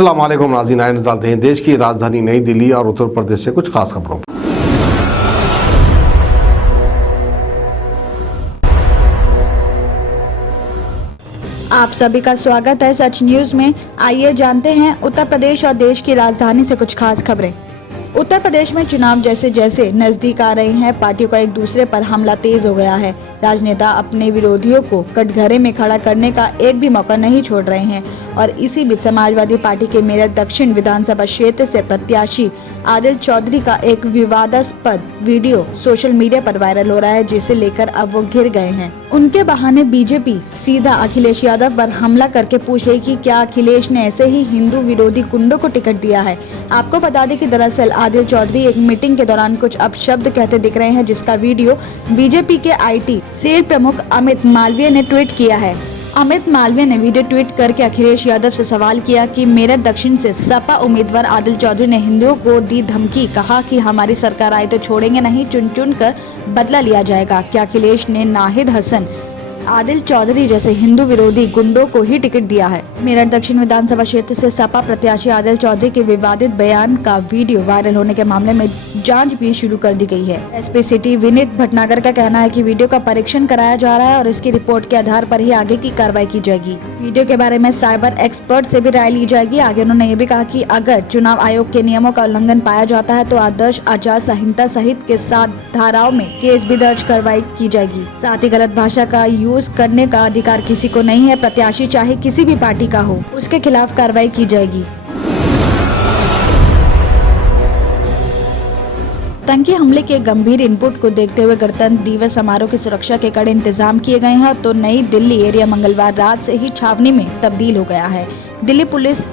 अस्सलाम वालेकुम नाज़रीन, आइए नज़र डालते हैं देश की राजधानी नई दिल्ली और उत्तर प्रदेश से कुछ खास खबरों। आप सभी का स्वागत है सच न्यूज में। आइए जानते हैं उत्तर प्रदेश और देश की राजधानी से कुछ खास खबरें। उत्तर प्रदेश में चुनाव जैसे जैसे नजदीक आ रहे हैं, पार्टियों का एक दूसरे पर हमला तेज हो गया है। राजनेता अपने विरोधियों को कटघरे में खड़ा करने का एक भी मौका नहीं छोड़ रहे हैं और इसी बीच समाजवादी पार्टी के मेरठ दक्षिण विधानसभा क्षेत्र से प्रत्याशी आदिल चौधरी का एक विवादास्पद वीडियो सोशल मीडिया पर वायरल हो रहा है, जिसे लेकर अब वो घिर गए हैं। उनके बहाने बीजेपी सीधा अखिलेश यादव पर हमला करके पूछ रही कि क्या अखिलेश ने ऐसे ही हिंदू विरोधी गुंडों को टिकट दिया है। आपको बता दें कि दरअसल आदिल चौधरी एक मीटिंग के दौरान कुछ अपशब्द कहते दिख रहे हैं, जिसका वीडियो बीजेपी के आईटी सेल प्रमुख अमित मालवीय ने ट्वीट किया है। अमित मालवीय ने वीडियो ट्वीट करके अखिलेश यादव से सवाल किया कि मेरठ दक्षिण से सपा उम्मीदवार आदिल चौधरी ने हिंदुओं को दी धमकी, कहा कि हमारी सरकार आई तो छोड़ेंगे नहीं, चुन चुन कर बदला लिया जाएगा। क्या अखिलेश ने नाहिद हसन, आदिल चौधरी जैसे हिंदू विरोधी गुंडों को ही टिकट दिया है? मेरठ दक्षिण विधानसभा क्षेत्र से सपा प्रत्याशी आदिल चौधरी के विवादित बयान का वीडियो वायरल होने के मामले में जांच भी शुरू कर दी गई है। एसपी सिटी विनीत भटनागर का कहना है कि वीडियो का परीक्षण कराया जा रहा है और इसकी रिपोर्ट के आधार पर ही आगे की कार्रवाई की जाएगी। वीडियो के बारे में साइबर एक्सपर्ट से भी राय ली जाएगी। आगे उन्होंने ये भी कहा कि अगर चुनाव आयोग के नियमों का उल्लंघन पाया जाता है तो आदर्श आचार संहिता सहित के 7 धाराओं में केस भी दर्ज कार्रवाई की जाएगी। साथ ही गलत भाषा का यूज करने का अधिकार किसी को नहीं है। प्रत्याशी चाहे किसी भी पार्टी का हो, उसके खिलाफ कार्रवाई की जाएगी। आतंकी हमले के गंभीर इनपुट को देखते हुए गणतंत्र दिवस समारोह की सुरक्षा के कड़े इंतजाम किए गए हैं, तो नई दिल्ली एरिया मंगलवार रात से ही छावनी में तब्दील हो गया है। दिल्ली पुलिस,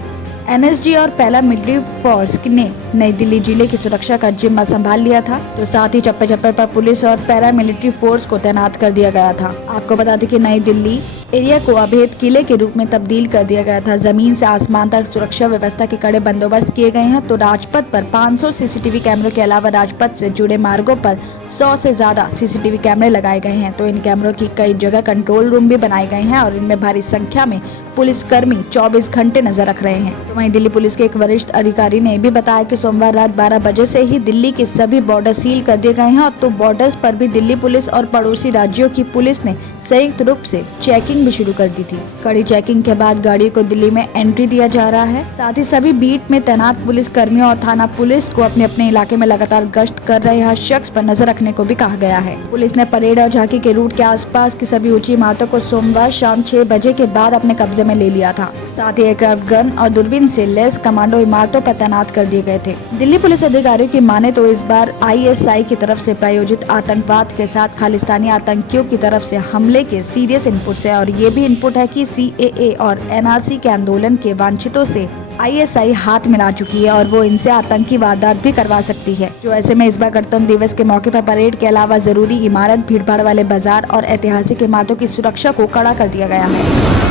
एनएसजी और पैरा मिलिट्री फोर्स ने नई दिल्ली जिले की सुरक्षा का जिम्मा संभाल लिया था, तो साथ ही चप्पे चप्पे पर पुलिस और पैरा मिलिट्री फोर्स को तैनात कर दिया गया था। आपको बता दें कि नई दिल्ली एरिया को अभेद किले के रूप में तब्दील कर दिया गया था। जमीन से आसमान तक सुरक्षा व्यवस्था के कड़े बंदोबस्त किए गए हैं, तो राजपथ पर 500 सीसीटीवी कैमरों के अलावा राजपथ से जुड़े मार्गों पर 100 से ज्यादा सीसीटीवी कैमरे लगाए गए हैं। तो इन कैमरों की कई जगह कंट्रोल रूम भी बनाए गए हैं और इनमें भारी संख्या में पुलिसकर्मी 24 घंटे नजर रख रहे हैं। तो वहीं दिल्ली पुलिस के एक वरिष्ठ अधिकारी ने भी बताया कि सोमवार रात 12 बजे से ही दिल्ली के सभी बॉर्डर सील कर दिए गए हैं और तो बॉर्डर्स पर भी दिल्ली पुलिस और पड़ोसी राज्यों की पुलिस ने संयुक्त रूप से चेकिंग भी शुरू कर दी थी। कड़ी चेकिंग के बाद गाड़ियों को दिल्ली में एंट्री दिया जा रहा है। साथ ही सभी बीट में तैनात पुलिस कर्मियों और थाना पुलिस को अपने अपने इलाके में लगातार गश्त कर रहे हर शख्स पर नजर रखने को भी कहा गया है। पुलिस ने परेड और झांकी के रूट के आसपास की सभी ऊंची इमारतों को सोमवार शाम 6 बजे के बाद अपने कब्जे में ले लिया था। साथ ही एयरक्राफ्ट गन और दूरबीन से लैस कमांडो इमारतों पर तैनात कर दिए गए थे। दिल्ली पुलिस अधिकारियों की माने तो इस बार आईएसआई की तरफ से प्रायोजित आतंकवाद के साथ खालिस्तानी आतंकियों की तरफ से हमले के सीरियस इनपुट्स है और ये भी इनपुट है कि सीएए और एनआरसी के आंदोलन के वांछितों से आईएसआई हाथ मिला चुकी है और वो इनसे आतंकी वारदात भी करवा सकती है। जो ऐसे में इस बार गणतंत्र दिवस के मौके पर परेड के अलावा जरूरी इमारत, भीड़भाड़ वाले बाजार और ऐतिहासिक इमारतों की सुरक्षा को कड़ा कर दिया गया है।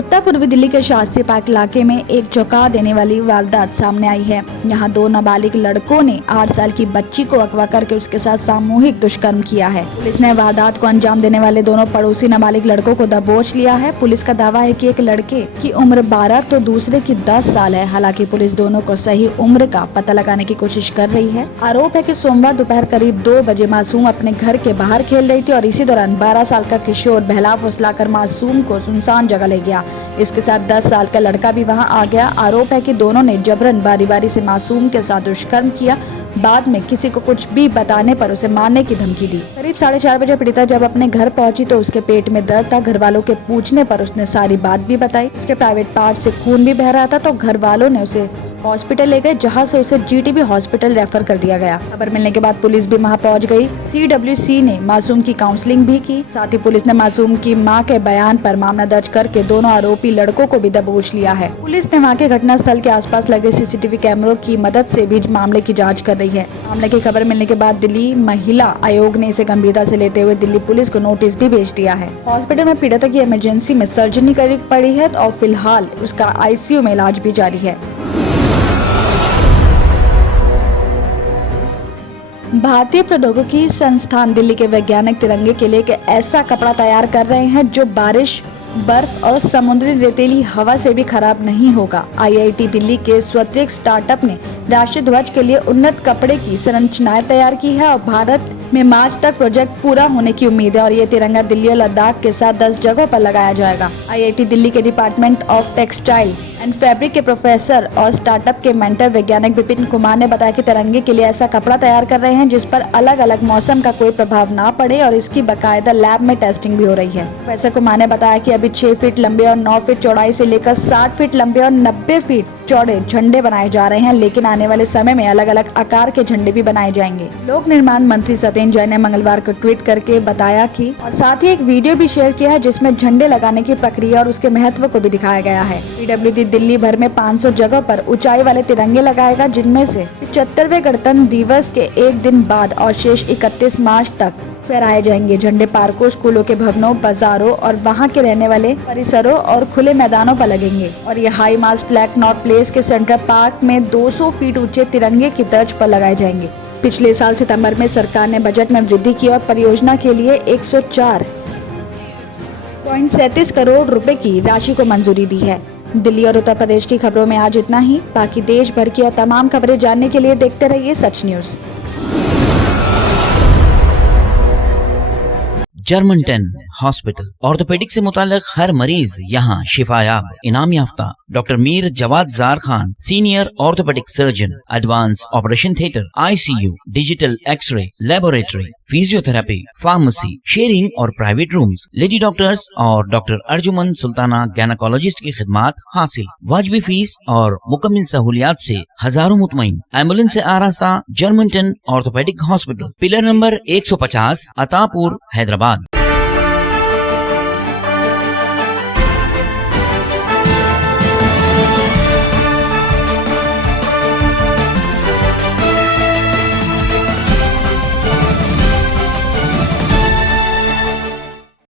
उत्तर पूर्वी दिल्ली के शास्त्री पार्क इलाके में एक चौंका देने वाली वारदात सामने आई है। यहाँ 2 नाबालिग लड़कों ने 8 साल की बच्ची को अगवा करके उसके साथ सामूहिक दुष्कर्म किया है। पुलिस ने वारदात को अंजाम देने वाले दोनों पड़ोसी नाबालिग लड़कों को दबोच लिया है। पुलिस का दावा है कि एक लड़के की उम्र 12 तो दूसरे की 10 साल है। हालांकि पुलिस दोनों को सही उम्र का पता लगाने की कोशिश कर रही है। आरोप है कि सोमवार दोपहर करीब 2 बजे मासूम अपने घर के बाहर खेल रही थी और इसी दौरान 12 साल का किशोर बहला फुसलाकर मासूम को सुनसान जगह ले गया। इसके साथ 10 साल का लड़का भी वहां आ गया। आरोप है कि दोनों ने जबरन बारी बारी से मासूम के साथ दुष्कर्म किया। बाद में किसी को कुछ भी बताने पर उसे मारने की धमकी दी। करीब 4:30 बजे पीड़िता जब अपने घर पहुंची तो उसके पेट में दर्द था। घर वालों के पूछने पर उसने सारी बात भी बताई। उसके प्राइवेट पार्ट से खून भी बह रहा था, तो घर वालों ने उसे हॉस्पिटल ले गए, जहां से उसे जीटीबी हॉस्पिटल रेफर कर दिया गया। खबर मिलने के बाद पुलिस भी वहां पहुंच गई। सीडब्ल्यूसी ने मासूम की काउंसलिंग भी की। साथ ही पुलिस ने मासूम की मां के बयान पर मामला दर्ज करके दोनों आरोपी लड़कों को भी दबोच लिया है। पुलिस ने वहां के घटनास्थल के आसपास लगे सीसीटीवी कैमरों की मदद से भी मामले की जाँच कर रही है। मामले की खबर मिलने के बाद दिल्ली महिला आयोग ने इसे गंभीरता से लेते हुए दिल्ली पुलिस को नोटिस भी भेज दिया है। हॉस्पिटल में पीड़िता की इमरजेंसी में सर्जरी करनी पड़ी है और फिलहाल उसका आईसीयू में इलाज भी जारी है। भारतीय प्रौद्योगिकी संस्थान दिल्ली के वैज्ञानिक तिरंगे के लिए एक ऐसा कपड़ा तैयार कर रहे हैं जो बारिश, बर्फ और समुद्री रेतीली हवा से भी खराब नहीं होगा। IIT दिल्ली के स्वत्रिक स्टार्टअप ने राष्ट्रीय ध्वज के लिए उन्नत कपड़े की संरचनाएं तैयार की है और भारत में मार्च तक प्रोजेक्ट पूरा होने की उम्मीद है और ये तिरंगा दिल्ली और लद्दाख के साथ 10 जगहों पर लगाया जाएगा। IIT दिल्ली के department of textile and fabric के प्रोफेसर और स्टार्टअप के मेंटर वैज्ञानिक विपिन कुमार ने बताया कि तिरंगे के लिए ऐसा कपड़ा तैयार कर रहे हैं जिस पर अलग अलग मौसम का कोई प्रभाव ना पड़े और इसकी बाकायदा लैब में टेस्टिंग भी हो रही है। प्रोफेसर कुमार ने बताया कि अभी 6 फीट लंबे और 9 फीट चौड़ाई से लेकर 60 फीट लंबे और 90 फीट चौड़े झंडे बनाए जा रहे हैं, लेकिन आने वाले समय में अलग अलग आकार के झंडे भी बनाए जाएंगे। लोक निर्माण मंत्री सत्येंद्र जैन ने मंगलवार को ट्वीट करके बताया कि और साथ ही एक वीडियो भी शेयर किया है जिसमें झंडे लगाने की प्रक्रिया और उसके महत्व को भी दिखाया गया है। PWD दिल्ली भर में 500 जगह पर ऊंचाई वाले तिरंगे लगाएगा, जिनमें से 75वें गणतंत्र दिवस के एक दिन बाद और शेष 31 मार्च तक फहराए जाएंगे। झंडे पार्कों, स्कूलों के भवनों, बाजारों और वहां के रहने वाले परिसरों और खुले मैदानों पर लगेंगे और ये high mast flag Connaught Place के सेंट्रल पार्क में 200 फीट ऊंचे तिरंगे की तर्ज पर लगाए जाएंगे। पिछले साल सितंबर में सरकार ने बजट में वृद्धि की और परियोजना के लिए 104.37 करोड़ रुपए की राशि को मंजूरी दी है। दिल्ली और उत्तर प्रदेश की खबरों में आज इतना ही। बाकी देश भर की और तमाम खबरें जानने के लिए देखते रहिए Sach news. Germanton hospital orthopaedic से मुताल्लिक हर मरीज यहाँ शिफायाब। इनाम याफ्ता doctor Mir Jawad Jar Khan, senior orthopaedic surgeon, advance operation theatre, ICU, digital xray, laboratory, physiotherapy, pharmacy, sharing और प्राइवेट रूम्स, लेडी डॉक्टर्स और डॉक्टर अर्जुमन सुल्ताना गैनाकोलॉजिस्ट की खिदमात हासिल। वाजबी फीस और मुकम्मल सहूलियात से हजारों मुतमईन। एम्बुलेंस से आरास्ता Germanton orthopaedic hospital, pillar number 150, Attapur, Hyderabad.